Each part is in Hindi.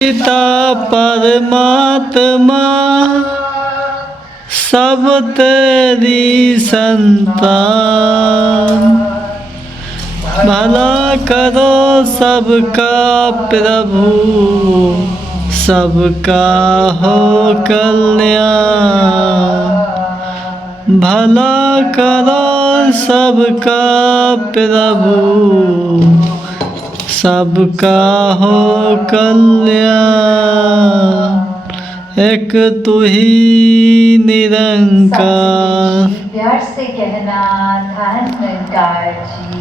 पिता परमात्मा सब तेरी संतान, भला करो सबका प्रभु, सबका हो कल्याण। भला करो सबका प्रभु, सबका हो कल्याण। एक तू ही निरंकार। प्यार से कहना धन निरंकार जी।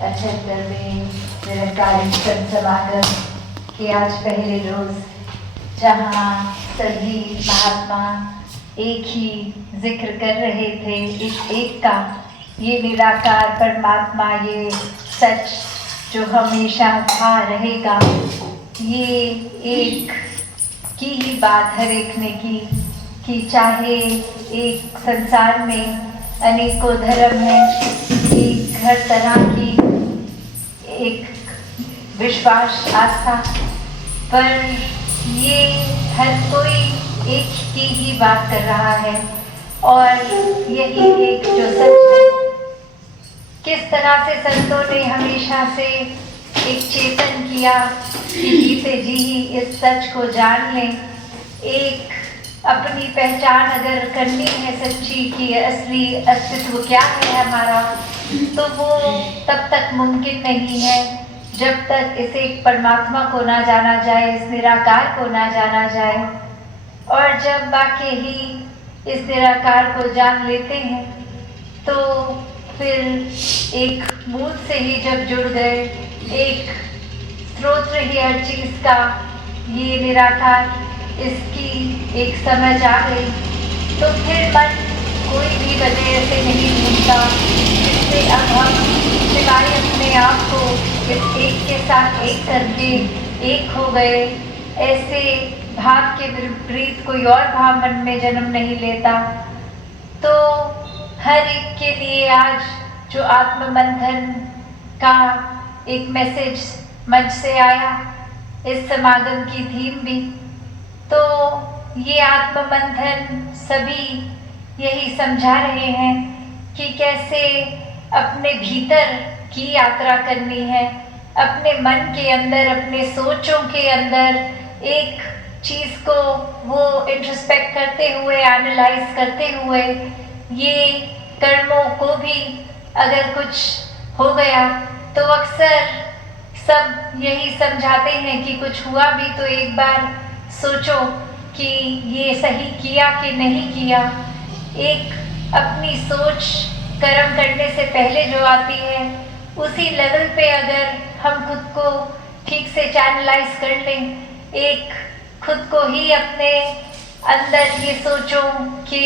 अठहत्तर में निरंकारी संत समागम के आज पहले रोज, जहाँ सभी महात्मा एक ही जिक्र कर रहे थे, एक का, ये निराकार परमात्मा, ये सच जो हमेशा था रहेगा, ये एक की ही बात हर एक ने की कि चाहे एक संसार में अनेकों धर्म है, एक हर तरह की एक विश्वास आस्था, पर ये हर कोई एक की ही बात कर रहा है। और यही एक जो सच है, किस तरह से संतों ने हमेशा से एक चेतन किया कि जीते जी ही इस सच को जान लें। एक अपनी पहचान अगर करनी है सच्ची कि असली अस्तित्व क्या है हमारा, तो वो तब तक मुमकिन नहीं है जब तक इस एक परमात्मा को ना जाना जाए, इस निराकार को ना जाना जाए। और जब वाकई ही इस निराकार को जान लेते हैं, तो फिर एक मूल से ही जब जुड़ गए, एक स्रोत ही हर चीज का, ये निराकार, इसकी एक समझ आ गई, तो फिर मन कोई भी वजह ऐसे नहीं ढूंढता जिससे अब हम सिवाय अपने आप को इस एक के साथ एक करके एक हो गए। ऐसे भाव के विपरीत कोई और भाव मन में जन्म नहीं लेता। तो हर एक के लिए आज जो आत्म मंथन का एक मैसेज मंच से आया, इस समागम की थीम भी, तो ये आत्म मंथन सभी यही समझा रहे हैं कि कैसे अपने भीतर की यात्रा करनी है, अपने मन के अंदर, अपने सोचों के अंदर एक चीज को वो इंट्रोस्पेक्ट करते हुए, एनालाइज करते हुए, ये कर्मों को भी अगर कुछ हो गया तो अक्सर सब यही समझाते हैं कि कुछ हुआ भी तो एक बार सोचो कि ये सही किया कि नहीं किया। एक अपनी सोच कर्म करने से पहले जो आती है, उसी लेवल पे अगर हम खुद को ठीक से चैनलाइज कर लें, एक खुद को ही अपने अंदर ये सोचो कि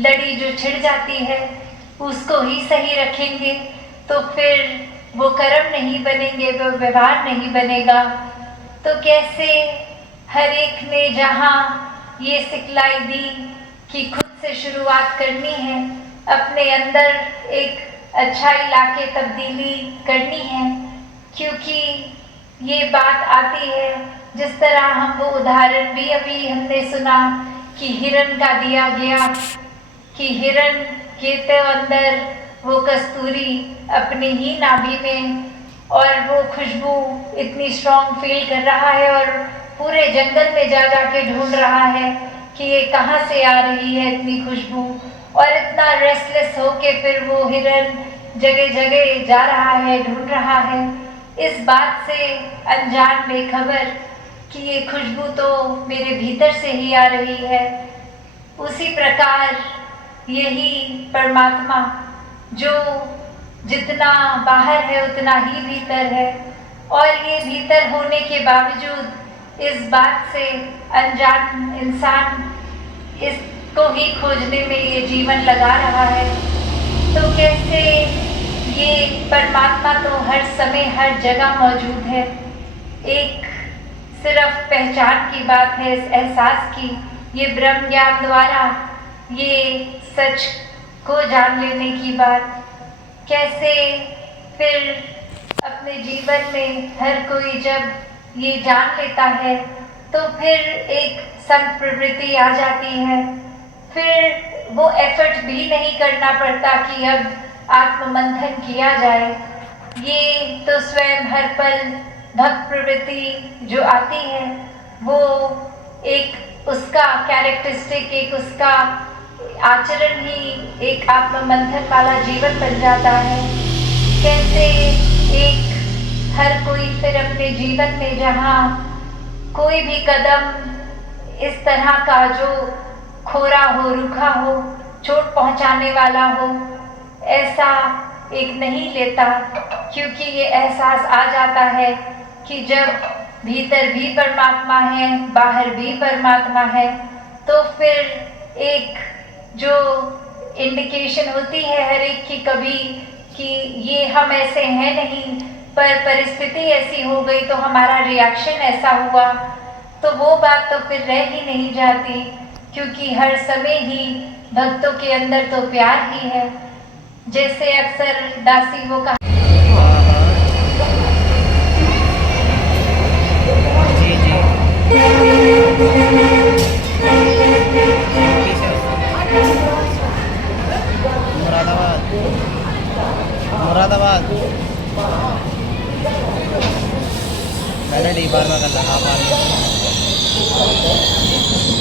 लड़ी जो छिड़ जाती है उसको ही सही रखेंगे, तो फिर वो कर्म नहीं बनेंगे, वो व्यवहार नहीं बनेगा। तो कैसे हर एक ने जहाँ ये सिखलाई दी कि खुद से शुरुआत करनी है, अपने अंदर एक अच्छाई लाके तब्दीली करनी है, क्योंकि ये बात आती है जिस तरह हम वो उदाहरण भी अभी हमने सुना कि हिरण का दिया गया कि हिरण के तो अंदर वो कस्तूरी अपने ही नाभि में, और वो खुशबू इतनी स्ट्रॉन्ग फील कर रहा है और पूरे जंगल में जा के ढूंढ रहा है कि ये कहाँ से आ रही है इतनी खुशबू, और इतना रेस्टलेस होके फिर वो हिरण जगह जगह जा रहा है, ढूंढ रहा है, इस बात से अनजान बेखबर कि ये खुशबू तो मेरे भीतर से ही आ रही है। उसी प्रकार यही परमात्मा जो जितना बाहर है उतना ही भीतर है, और ये भीतर होने के बावजूद इस बात से अनजान इंसान इसको ही खोजने में ये जीवन लगा रहा है। तो कैसे ये परमात्मा तो हर समय हर जगह मौजूद है, एक सिर्फ पहचान की बात है, इस एहसास की, ये ब्रह्म ज्ञान द्वारा ये सच को जान लेने की बात। कैसे फिर अपने जीवन में हर कोई जब ये जान लेता है तो फिर एक संत प्रवृत्ति आ जाती है। फिर वो एफर्ट भी नहीं करना पड़ता कि अब आत्ममंथन किया जाए। ये तो स्वयं हर पल भक्त प्रवृत्ति जो आती है वो एक उसका कैरेक्टरिस्टिक, एक उसका आचरण ही एक आत्ममंथन वाला जीवन बन जाता है। कैसे एक हर कोई फिर अपने जीवन में जहाँ कोई भी कदम इस तरह का जो खोरा हो, रुखा हो, चोट पहुंचाने वाला हो, ऐसा एक नहीं लेता, क्योंकि ये एहसास आ जाता है कि जब भीतर भी परमात्मा है, बाहर भी परमात्मा है, तो फिर एक जो इंडिकेशन होती है हर एक की कभी कि ये हम ऐसे हैं नहीं, पर परिस्थिति ऐसी हो गई तो हमारा रिएक्शन ऐसा हुआ, तो वो बात तो फिर रह ही नहीं जाती, क्योंकि हर समय ही भक्तों के अंदर तो प्यार ही है। जैसे अक्सर दासी वो कहा, जी जी मुरादाबाद मुरादाबाद पहले डी बार में कर रहा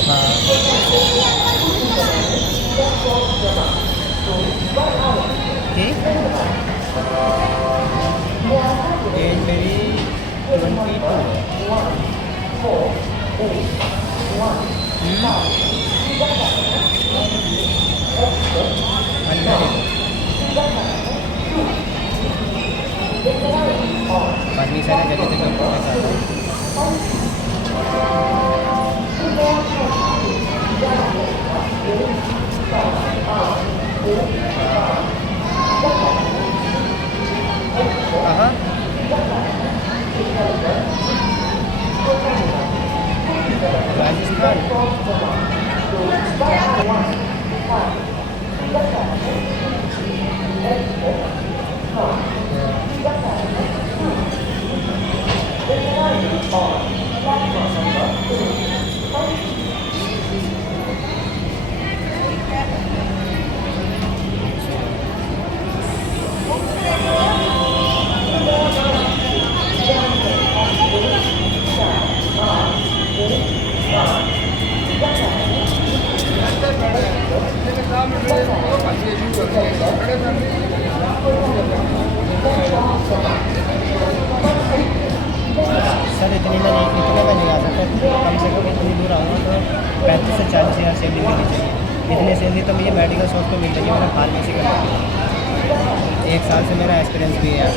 हाँ ठीक एज मेरी 22 परमिशन है जगह तक सर इतने में नहीं आ सकता, कम से कम इतनी दूर आऊँगा तो 35 से 40 हज़ार सैलरी मिलनी चाहिए। इतनी सैलरी तो मुझे मेडिकल शॉप पे मिल रही है, मैंने फार्मेसी कर रही है, 1 साल से मेरा एक्सपीरियंस भी है।